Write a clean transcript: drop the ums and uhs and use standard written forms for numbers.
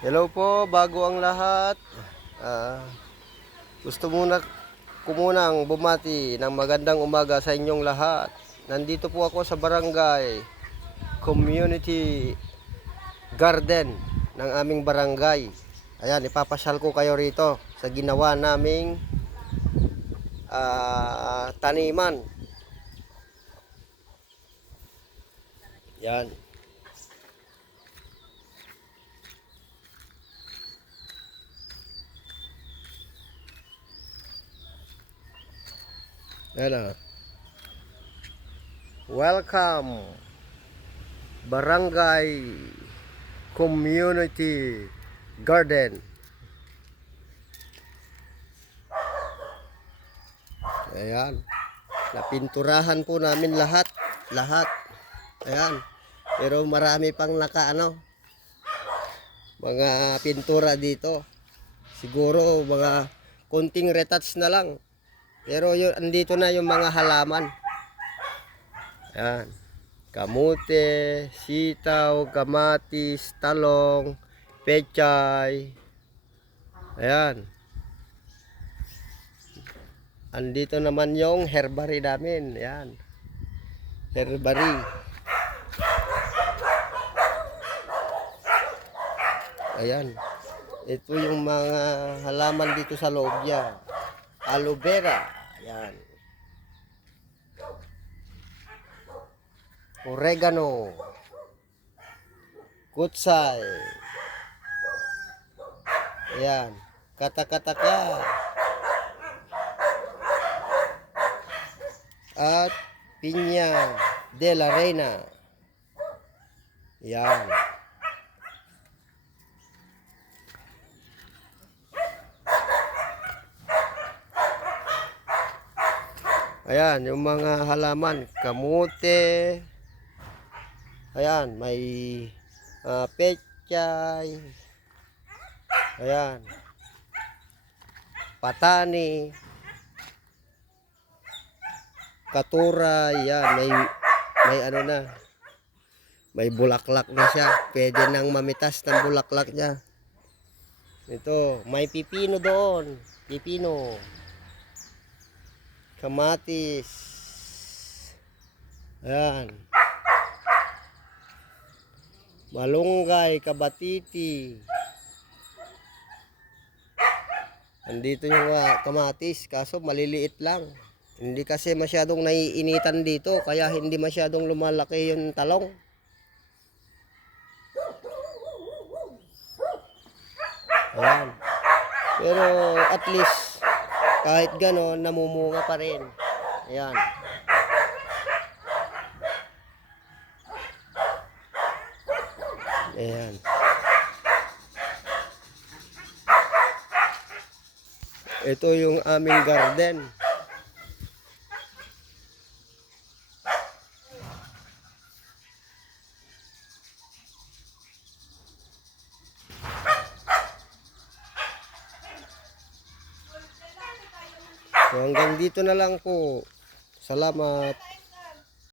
Hello po, bago ang lahat. Ah, gusto ko munang bumati ng magandang umaga sa inyong lahat. Nandito po ako sa barangay Community Garden ng aming barangay. Ayan, ipapasyal ko kayo rito sa ginawa naming taniman. Yan. Yan ah. Welcome, Barangay Community Garden. Ayan. Napinturahan po namin lahat. Ayan. Pero marami pang mga pintura dito. Siguro mga konting retouch na lang. Pero yun, andito na yung mga halaman. Ayan. Kamote, sitaw, kamatis, talong, pechay. Ayan. Andito naman yung herbary namin. Ayan. Herbary. Ayan. Ito yung mga halaman dito sa loob niya. Aloe vera. Ayan. Oregano. Kutsay. Ayan. Katakataka. At pinya de la reina. Ayan. Ayan, yung mga halaman, kamote. Ayan, may pechay. Ayan. Patani. Katuray, yan, may ano na. May bulaklak na siya. Pwede nang mamitas ng bulaklak niya. Ito, may pipino doon. Pipino. Kamatis. Ayan. Malunggay, kabatiti. Andito yung kamatis, kaso maliliit lang. Hindi kasi masyadong naiinitan dito, kaya hindi masyadong lumalaki yung talong. Ayan. Pero at least, kahit gano'n, namumunga pa rin. Ayan. Ayan. Ito yung aming garden. So hanggang dito na lang po. Salamat.